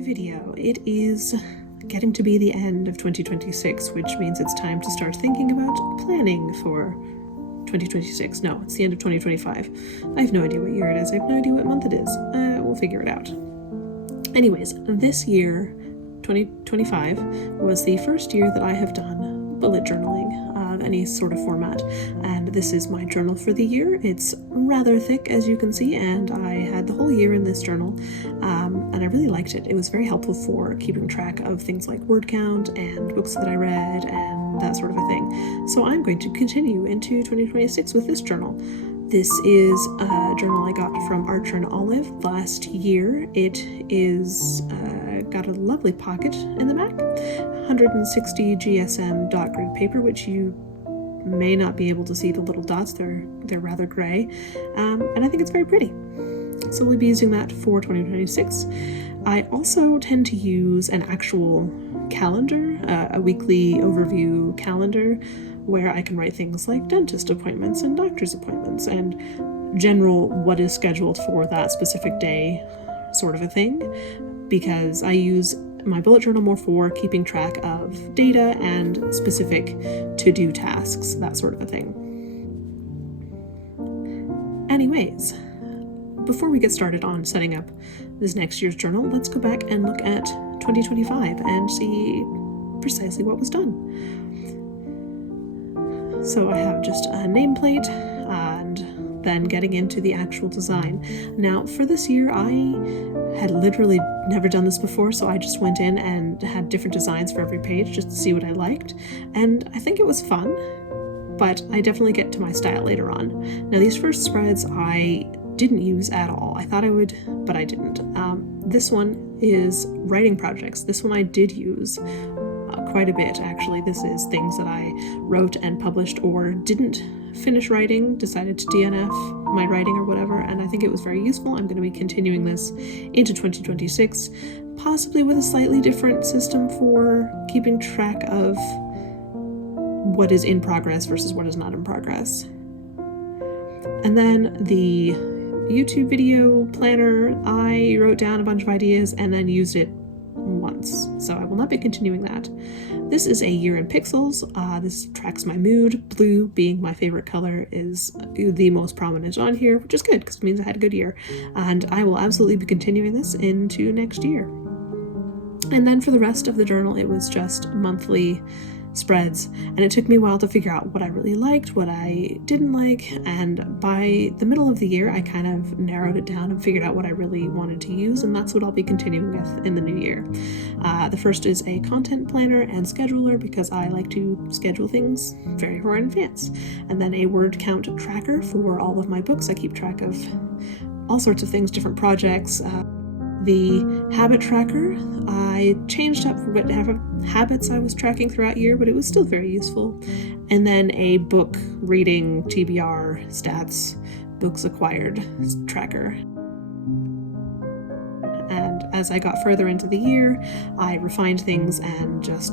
new video. It is getting to be the end of 2026, which means it's time to start thinking about planning for 2026. No, it's the end of 2025. I have no idea what year it is. I have no idea what month it is. We'll figure it out. Anyways, this year, 2025, was the first year that I have done bullet journaling of any sort of format, and this is my journal for the year. It's rather thick, as you can see, and I had the whole year in this journal, and I really liked it. It was very helpful for keeping track of things like word count and books that I read and that sort of a thing. So I'm going to continue into 2026 with this journal. This is a journal I got from Archer and Olive last year. It is got a lovely pocket in the back, 160 GSM dot grid paper, which you may not be able to see the little dots. They're rather gray, and I think it's very pretty. So we'll be using that for 2026. I also tend to use an actual calendar, a weekly overview calendar, where I can write things like dentist appointments and doctor's appointments and general what is scheduled for that specific day sort of a thing, because I use my bullet journal more for keeping track of data and specific to-do tasks, that sort of a thing. Anyways, before we get started on setting up this next year's journal, let's go back and look at 2025 and see precisely what was done. So I have just a nameplate and then getting into the actual design. Now for this year, I had literally never done this before, so I just went in and had different designs for every page just to see what I liked, and I think it was fun, but I definitely get to my style later on. Now these first spreads I didn't use at all. I thought I would, but I didn't. This one is writing projects. This one I did use quite a bit, actually. This is things that I wrote and published or didn't finish writing, decided to DNF my writing or whatever, and I think it was very useful. I'm going to be continuing this into 2026, possibly with a slightly different system for keeping track of what is in progress versus what is not in progress. And then the YouTube video planner, I wrote down a bunch of ideas and then used it once, so I will not be continuing that. This is a year in pixels. This tracks my mood. Blue, being my favorite color, is the most prominent on here, which is good because it means I had a good year, and I will absolutely be continuing this into next year. And then for the rest of the journal, it was just monthly spreads, and it took me a while to figure out what I really liked, what I didn't like, and by the middle of the year I kind of narrowed it down and figured out what I really wanted to use, and that's what I'll be continuing with in the new year. The first is a content planner and scheduler, because I like to schedule things very far in advance, and then a word count tracker for all of my books. I keep track of all sorts of things, different projects. The habit tracker, I changed up for what habits I was tracking throughout year, but it was still very useful. And then a book reading TBR stats, books acquired tracker. And as I got further into the year, I refined things and just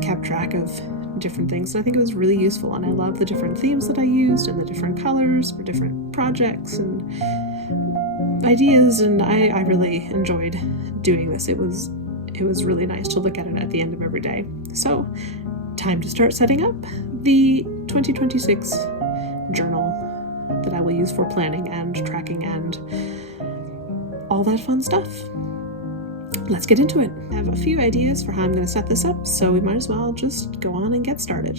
kept track of different things. And I think it was really useful, and I love the different themes that I used and the different colors for different projects and ideas, and I really enjoyed doing this. It was really nice to look at it at the end of every day. So time to start setting up the 2026 journal that I will use for planning and tracking and all that fun stuff. Let's get into it. I have a few ideas for how I'm going to set this up, so we might as well just go on and get started.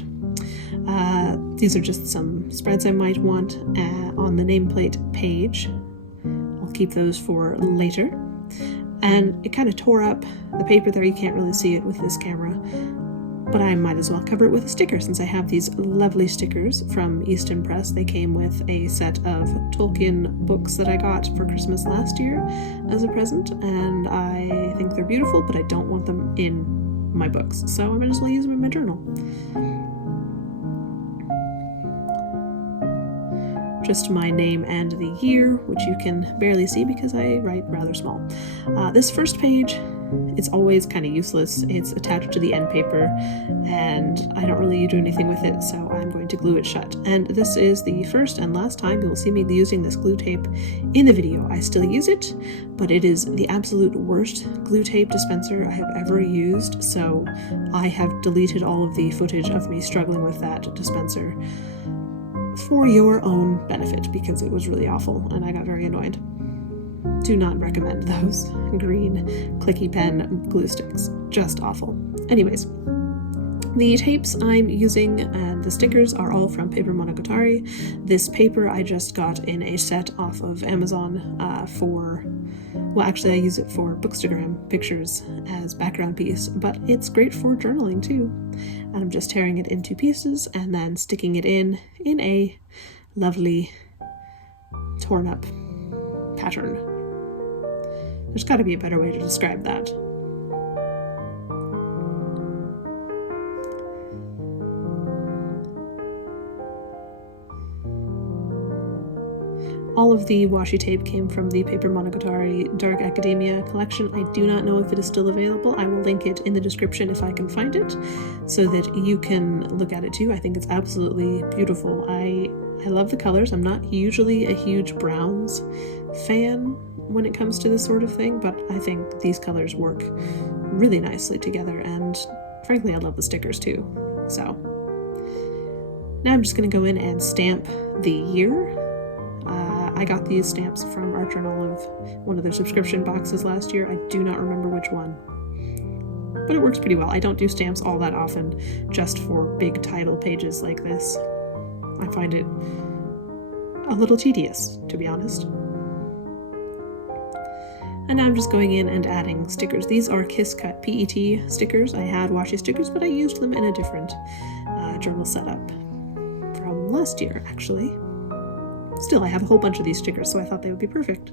These are just some spreads I might want on the nameplate page. Keep those for later. And it kind of tore up the paper there. You can't really see it with this camera, but I might as well cover it with a sticker since I have these lovely stickers from Easton Press. They came with a set of Tolkien books that I got for Christmas last year as a present, and I think they're beautiful, but I don't want them in my books, so I might as well use them in my journal. Just my name and the year, which you can barely see because I write rather small. This first page it's always kind of useless. It's attached to the end paper and I don't really do anything with it, so I'm going to glue it shut. And this is the first and last time you'll see me using this glue tape in the video. I still use it, but it is the absolute worst glue tape dispenser I have ever used, so I have deleted all of the footage of me struggling with that dispenser for your own benefit, because it was really awful and I got very annoyed. Do not recommend those green clicky pen glue sticks. Just awful. Anyways, the tapes I'm using and the stickers are all from Paper Monogatari. This paper I just got in a set off of Amazon well, actually I use it for Bookstagram pictures as background piece, but it's great for journaling too. And I'm just tearing it into pieces and then sticking it in a lovely torn up pattern. There's got to be a better way to describe that. All of the washi tape came from the Paper Monogatari Dark Academia collection. I do not know if it is still available. I will link it in the description if I can find it, so that you can look at it too. I think it's absolutely beautiful. I love the colors. I'm not usually a huge browns fan when it comes to this sort of thing, but I think these colors work really nicely together, and frankly I love the stickers too. So now I'm just going to go in and stamp the year. I got these stamps from Art Journal of one of their subscription boxes last year. I do not remember which one, but it works pretty well. I don't do stamps all that often, just for big title pages like this. I find it a little tedious, to be honest. And now I'm just going in and adding stickers. These are Kiss Cut PET stickers. I had washi stickers, but I used them in a different journal setup from last year, actually. Still, I have a whole bunch of these stickers, so I thought they would be perfect.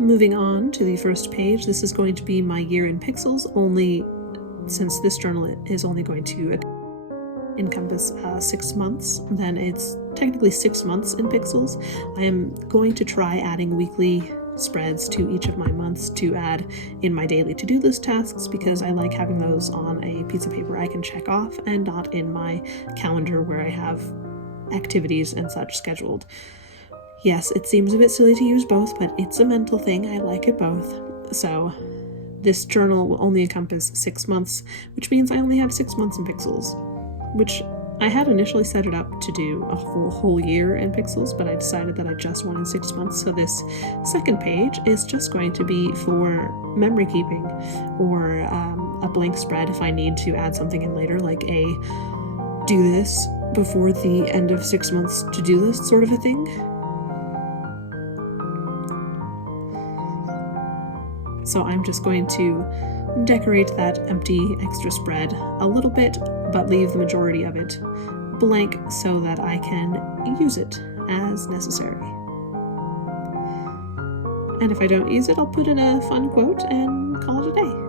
Moving on to the first page, this is going to be my year in pixels, only since this journal is only going to encompass 6 months, then it's technically 6 months in pixels. I am going to try adding weekly spreads to each of my months to add in my daily to-do list tasks, because I like having those on a piece of paper I can check off and not in my calendar where I have activities and such scheduled. Yes, it seems a bit silly to use both, but it's a mental thing. I like it both. So this journal will only encompass 6 months, which means I only have 6 months in pixels, which I had initially set it up to do a whole year in pixels, but I decided that I just wanted 6 months. So this second page is just going to be for memory keeping, or a blank spread if I need to add something in later, like a do this before the end of 6 months to-do list sort of a thing. So I'm just going to decorate that empty extra spread a little bit, but leave the majority of it blank so that I can use it as necessary. And if I don't use it, I'll put in a fun quote and call it a day.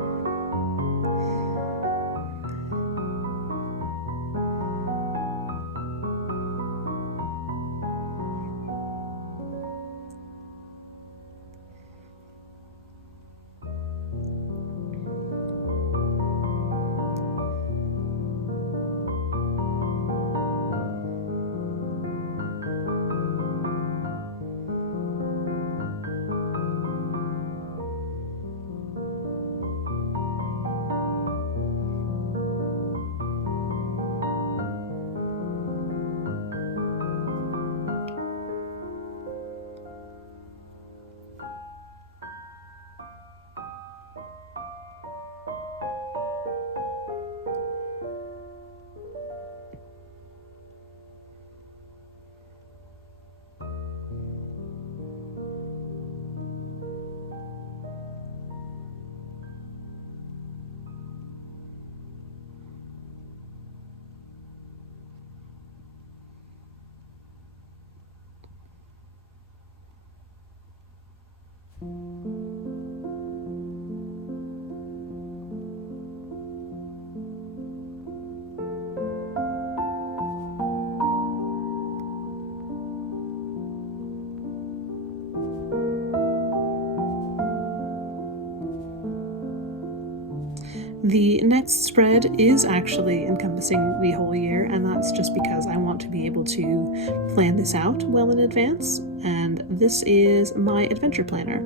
The next spread is actually encompassing the whole year, and that's just because I want to be able to plan this out well in advance, and this is my adventure planner.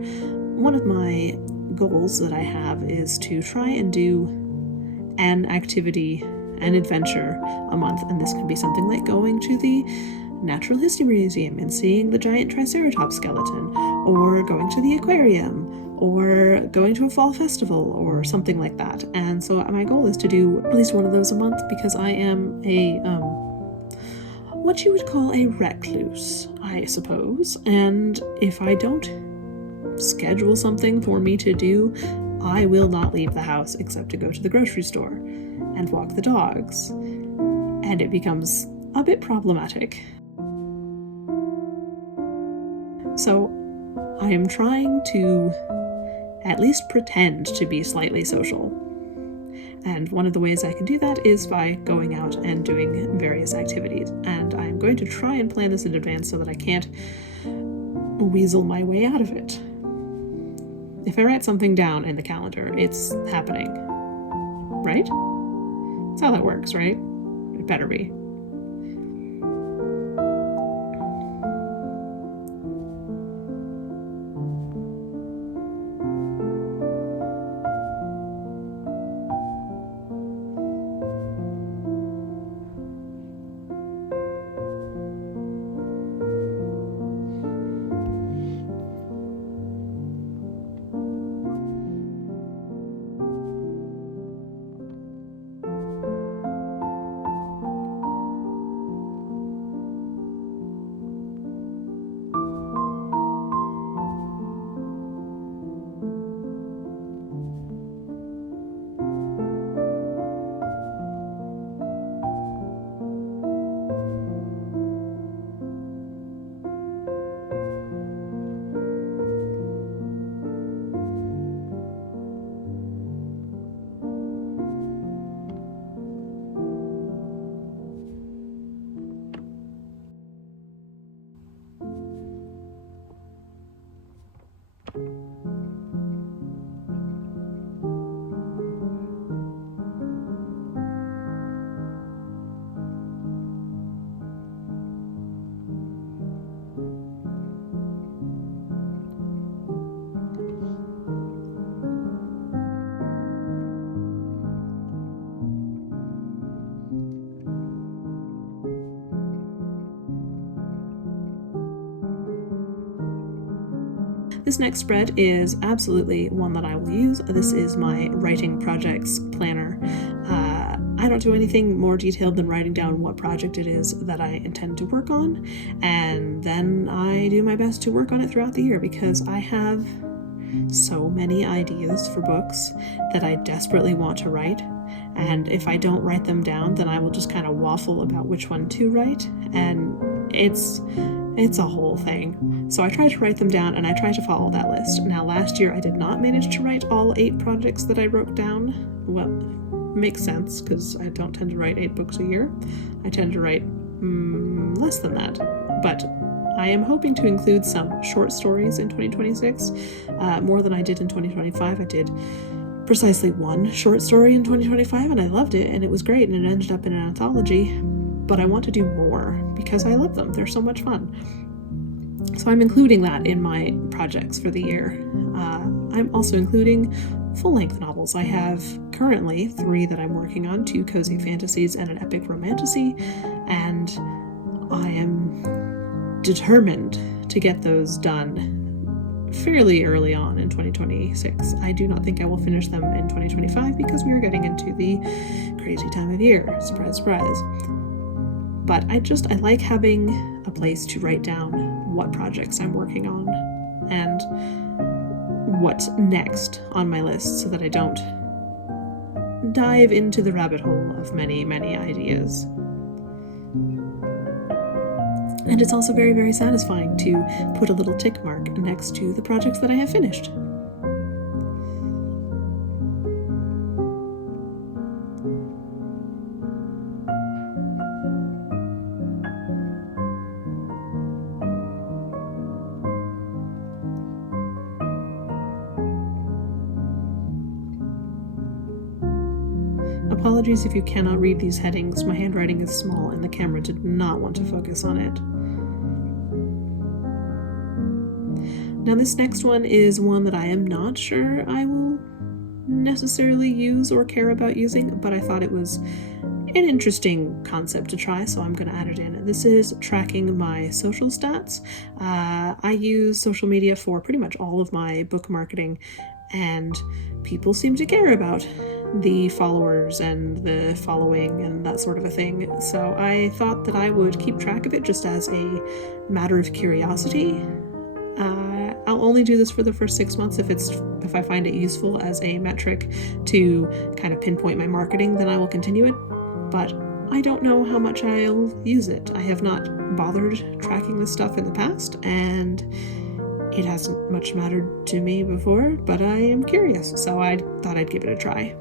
One of my goals that I have is to try and do an activity, an adventure a month, and this could be something like going to the Natural History Museum and seeing the giant Triceratops skeleton, or going to the aquarium, or going to a fall festival, or something like that. And so my goal is to do at least one of those a month, because I am a what you would call a recluse, I suppose. And if I don't schedule something for me to do, I will not leave the house except to go to the grocery store and walk the dogs, and it becomes a bit problematic. So I am trying to at least pretend to be slightly social. And one of the ways I can do that is by going out and doing various activities. And I'm going to try and plan this in advance so that I can't weasel my way out of it. If I write something down in the calendar, it's happening. Right? That's how that works, right? It better be. This next spread is absolutely one that I will use. This is my writing projects planner. I don't do anything more detailed than writing down what project it is that I intend to work on, and then I do my best to work on it throughout the year, because I have so many ideas for books that I desperately want to write, and if I don't write them down, then I will just kind of waffle about which one to write, and it's a whole thing. So I try to write them down, and I try to follow that list. Now, last year I did not manage to write all 8 projects that I wrote down. Well, makes sense, because I don't tend to write 8 books a year. I tend to write less than that. But I am hoping to include some short stories in 2026, more than I did in 2025. I did precisely 1 short story in 2025, and I loved it, and it was great, and it ended up in an anthology. But I want to do more because I love them. They're so much fun. So I'm including that in my projects for the year. I'm also including full-length novels. I have currently 3 that I'm working on, 2 cozy fantasies and an epic romantasy, and I am determined to get those done fairly early on in 2026. I do not think I will finish them in 2025 because we are getting into the crazy time of year. Surprise, surprise. But I like having a place to write down what projects I'm working on and what's next on my list, so that I don't dive into the rabbit hole of many, many ideas. And it's also very, very satisfying to put a little tick mark next to the projects that I have finished. apologies if you cannot read these headings. My handwriting is small and the camera did not want to focus on it. Now this next one is one that I am not sure I will necessarily use or care about using, but I thought it was an interesting concept to try, so I'm going to add it in. This is tracking my social stats. I use social media for pretty much all of my book marketing, and people seem to care about the followers and the following and that sort of a thing. So I thought that I would keep track of it just as a matter of curiosity. I'll only do this for the first 6 months. If I find it useful as a metric to kind of pinpoint my marketing, then I will continue it. But I don't know how much I'll use it. I have not bothered tracking this stuff in the past, and it hasn't much mattered to me before, but I am curious, so I thought I'd give it a try.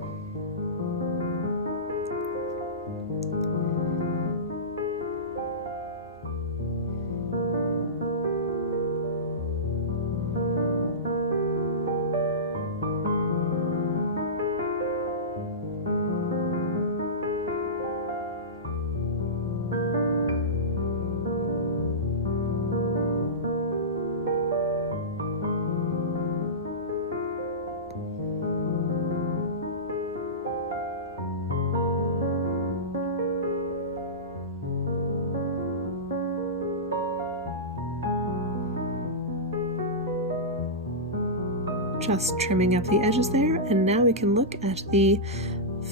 Just trimming up the edges there, and now we can look at the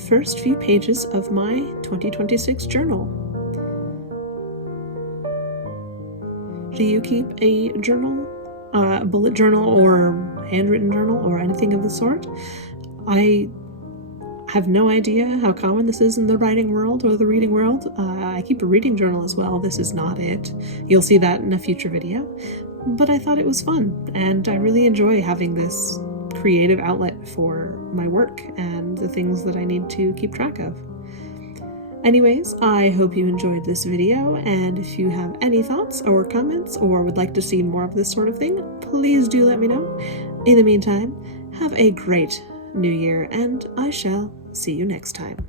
first few pages of my 2026 journal. Do you keep a journal, a bullet journal or handwritten journal or anything of the sort? I have no idea how common this is in the writing world or the reading world. I keep a reading journal as well. This is not it. You'll see that in a future video. But I thought it was fun, and I really enjoy having this creative outlet for my work and the things that I need to keep track of. Anyways, I hope you enjoyed this video, and if you have any thoughts or comments or would like to see more of this sort of thing, please do let me know. In the meantime, have a great new year, and I shall see you next time.